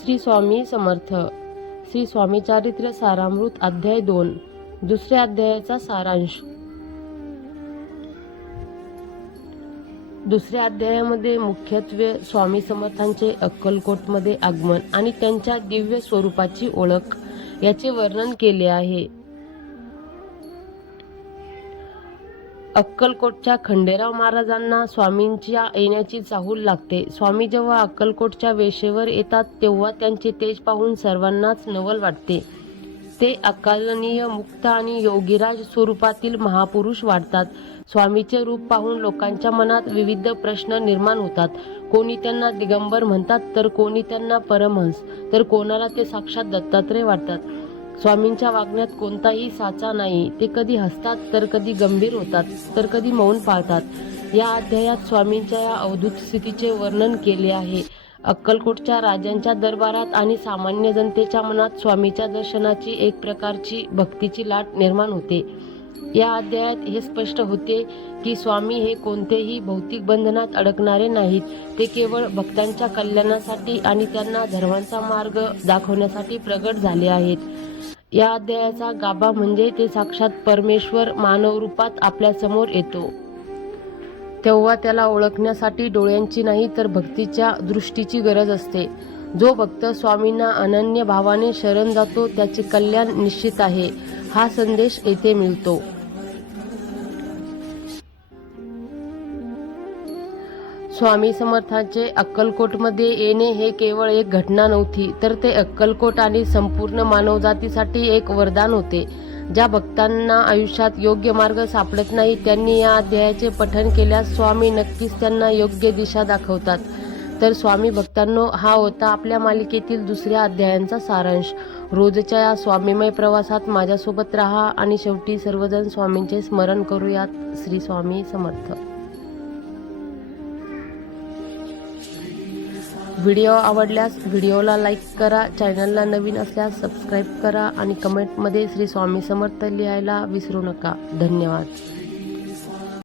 श्री स्वामी समर्थ. श्री स्वामी चारित्र्य सारामृत अध्याय 2. दुसऱ्या अध्यायाचा सारांश. दुसऱ्या अध्यायामध्ये मुख्यत्वे स्वामी समर्थांचे अक्कलकोटमध्ये आगमन आणि त्यांच्या दिव्य स्वरूपाची ओळख याचे वर्णन केले आहे. अक्कलकोटच्या खंडेराव महाराजांना स्वामींच्या येण्याची चाहूल लागते. स्वामी जेव्हा अक्कलकोटच्या वेशेवर येतात तेव्हा त्यांचे तेज पाहून सर्वांनाच नवल वाटते. ते अकालनीय मुक्त आणि योगीराज स्वरूपातील महापुरुष वाटतात. स्वामीचे रूप पाहून लोकांच्या मनात विविध प्रश्न निर्माण होतात. कोणी त्यांना दिगंबर म्हणतात, तर कोणी त्यांना परमहंस, तर कोणाला ते साक्षात दत्तात्रय वाटतात. स्वामींच्या वागण्यात कोणताही साचा नाही. ते कधी हसतात, तर कधी गंभीर होतात, तर कधी मौन पाळतात. या अध्यायात स्वामींच्या या अवधूत स्थितीचे वर्णन केले आहे. अक्कलकोटच्या राजांच्या दरबारात आणि सामान्य जनतेच्या मनात स्वामीच्या दर्शनाची एक प्रकारची भक्तीची लाट निर्माण होते. या अध्यायात हे स्पष्ट होते की स्वामी हे कोणतेही भौतिक बंधनात अडकणारे नाहीत. ते केवळ भक्तांच्या कल्याणासाठी आणि त्यांना धर्माचा मार्ग दाखवण्यासाठी प्रगट झाले आहेत. या अध्यायाचा गाभा म्हणजे ते साक्षात परमेश्वर मानव रूपात आपल्या समोर येतो. तेव्हा त्याला ओळखण्यासाठी डोळ्यांची नाही तर भक्तीच्या दृष्टीची गरज असते. जो भक्त स्वामींना अनन्य भावाने शरण जातो त्याचे कल्याण निश्चित आहे, हा संदेश येथे मिळतो. स्वामी समर्थांचे अक्कलकोटमध्ये येणे हे केवळ एक घटना नव्हती, तर ते अक्कलकोट आणि संपूर्ण मानवजातीसाठी एक वरदान होते. ज्या भक्तांना आयुष्यात योग्य मार्ग सापडत नाही त्यांनी या अध्यायाचे पठण केल्यास स्वामी नक्कीच त्यांना योग्य दिशा दाखवतात. तर स्वामी भक्तांनो, हा होता आपल्या मालिकेतील दुसऱ्या अध्यायांचा सारांश. रोजच्या या स्वामीमय प्रवासात माझ्यासोबत राहा आणि शेवटी सर्वजण स्वामींचे स्मरण करूयात. श्री स्वामी समर्थ. व्हिडिओ आवडल्यास व्हिडिओला लाईक करा, चॅनलला नवीन असल्यास सबस्क्राईब करा आणि कमेंटमध्ये श्री स्वामी समर्थ लिहायला विसरू नका. धन्यवाद.